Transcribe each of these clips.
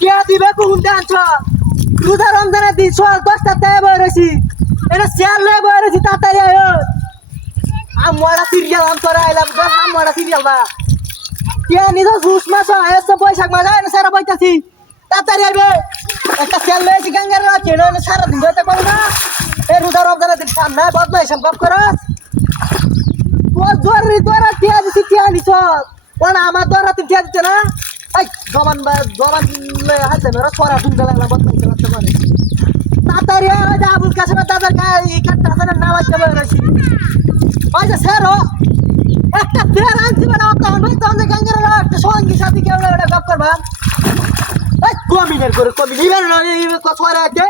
কে দিবে কোন আনছ রোজা রমজানের দিন সকাল দশটা দেয় বয়ে রয়েছি। এটা শেয়ার লয়ে বয়ে রয়েছি, তাড়াতাড়ি আয় আমরা সিরিয়াল, আম তোরা আইলাম তো আমরা সিরিয়াল বা। কে নিজ জুস মাছ এসে বৈশাখ মাছ, আয় সারা বইতাছি। তাড়াতাড়ি আইবে। একটা শেয়ার লয়েছি গঙ্গার রাখি এটা সারা দিন বইতে পারো না। এই রোজা রমজানের দিন সামনে বদমাইশাম গপ করস। তোর জরুরি তোরা টিয়া দিছি, টিয়া নিছ আমার তোরা তুই টিয়া দিচ্ছে না। বা জমান হাতে মেরা তোরা শুনতে লাগলাম বদমাইশ লাগতে পারে তাড়াতাড়ি ওই যে আবুল কাসেমের দাদার গায়ে কাঠটা আছে না নামাজ যাবে রয়েছি ওই যে স্যার ও একটা ফের আনছি মানে তখন ভাই তখন গঙ্গের একটা সঙ্গী সাথী কেউ ওটা গপ করবা এই কমিনের করে কমি নিবেন করে আছে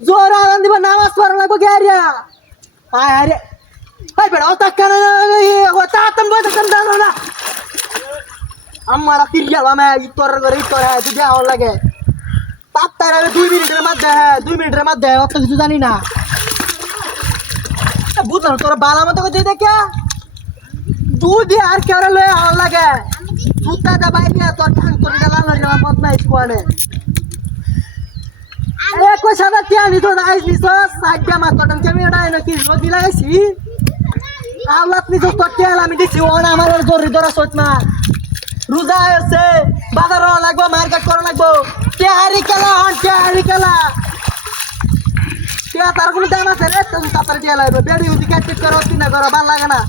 জোর আনন্দ দিবা নামাজ পড়া লাগবে গেরিয়া আয় আরে হাই বেড়া ও তাক্কা না ও তাতম বই তাতম দাও না আমারা তিরিয়াল আমে ইতর করে ইতর হ্যাঁ যদি আমার লাগে? তাত্তার আমি দুই মিনিটের মধ্যে হ্যাঁ দুই মিনিটের মধ্যে, অত কিছু জানি না। বুঝলাম তোরা বালা মতো করতে দেখে? দুধ দিয়ে আর কেউ লয়ে আমার লাগে। দুধটা দা বাইরে তোর ঠান করে গেলাম না বদমাইশ কোয়ানে এ, কই সাদা টিয়া নিতো আইস নিতো সাইডটা মাত্র কেমন এটা নাকি? নদী লাগাইছি? আল্লাহ নিতো তোর টিয়া আমি দিছি ওনা আমার জরুরি ধরা সোচ না। রোজা আছে, বাজার লাগবো, মার্কেট করা লাগবো। টিয়ারি খেলা হন টিয়ারি খেলা? টিয়া তার কোনো দাম আছে রে? তুমি তাড়াতাড়ি টিয়া লাগবে বেড়ি উদি কাটিট করো, কিনা করো, ভালো লাগে না।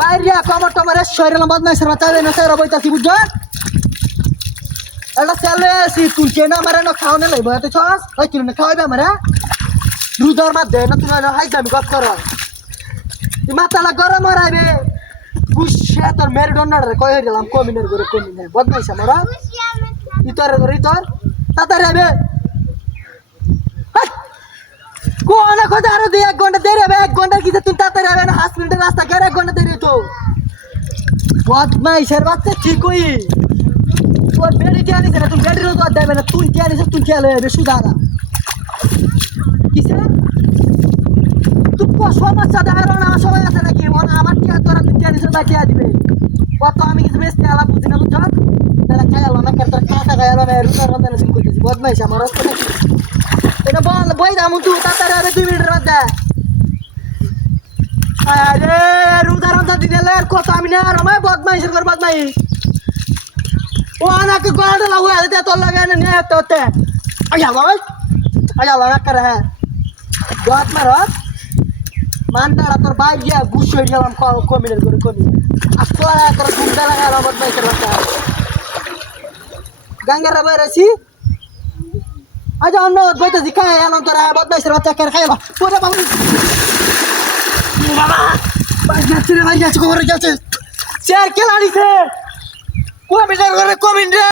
বাইরে কমর টমর শরীর বদমাইশের বাচ্চা দেয় না সেরা বইতাছি, বুঝছ? এটা সেলে আছি তুই কেন আমার না, খাওয়ানো লাগবে এত ছস? ওই কিনে না খাওয়াবে আমার? রুদার মধ্যে না, তুমি হাই যাবি গপ করো তুই গরম হরাইবে বুঝছে, তোর মেরুদণ্ডটা কয়ে গেলাম, কমিনের করে কমিনের, বদমাইশ আমার। ইতর করে ইতর, তাড়াতাড়ি আবে কোন কথা আরও দুই এক ঘণ্টা দেরি হবে, এক ঘণ্টার কিছু তুমি তাড়াতাড়ি হবে না, পাঁচ মিনিটের রাস্তা গেলে এক ঘণ্টা দেরি তো বদমাইশের বাচ্চা ঠিকই। তোর বেড়ি টিয়া নিছে না তুমি আর দেবে না, তুই টিয়া নিছে তুই লয়ে যাবে সুদারা কিসে? তুই কো সমস্যা দেখার না সময় আছে নাকি? মনে আমার টিয়া তোরা তুই টিয়া নিছে না টিয়া দিবে? কত আমি কিছু বেশি আলাপ বুঝি না বুঝছ? তাহলে খাই আলো না তোর কাঁচা খাই আলো না রুটার মধ্যে না তুমি করতেছি, বদমাইশ আমার এটা বল, বই দাম তুই তাড়াতাড়ি হবে, দুই মিনিটের মধ্যে। আরে রুদার আর কত আমি না, আর আমার বদমাইশের করে, বদমাইশ। ও আনাকে গড়ে লাগু আতে তোর লাগে না নে তোতে আয়া ভাই আয়া লাগা করে হ্যাঁ। গাত মারত মানটাড়া তোর বাইর গিয়া গুছ হয়ে গেলাম কমিনের করে কমি আর তোরা তোর ঘুমটা লাগা আমার বাইকের বাচ্চা। গঙ্গার বাইর আছি আজ অন্য বইতে খাই এলাম তোরা বদমাইশের বাচ্চা কেন খাই তোরা বাবু! বাবা! বাইর যাচ্ছে রে বাইর যাচ্ছে, খবর যাচ্ছে চেয়ার কেলা নিছে কমিনের করে কমিন রে।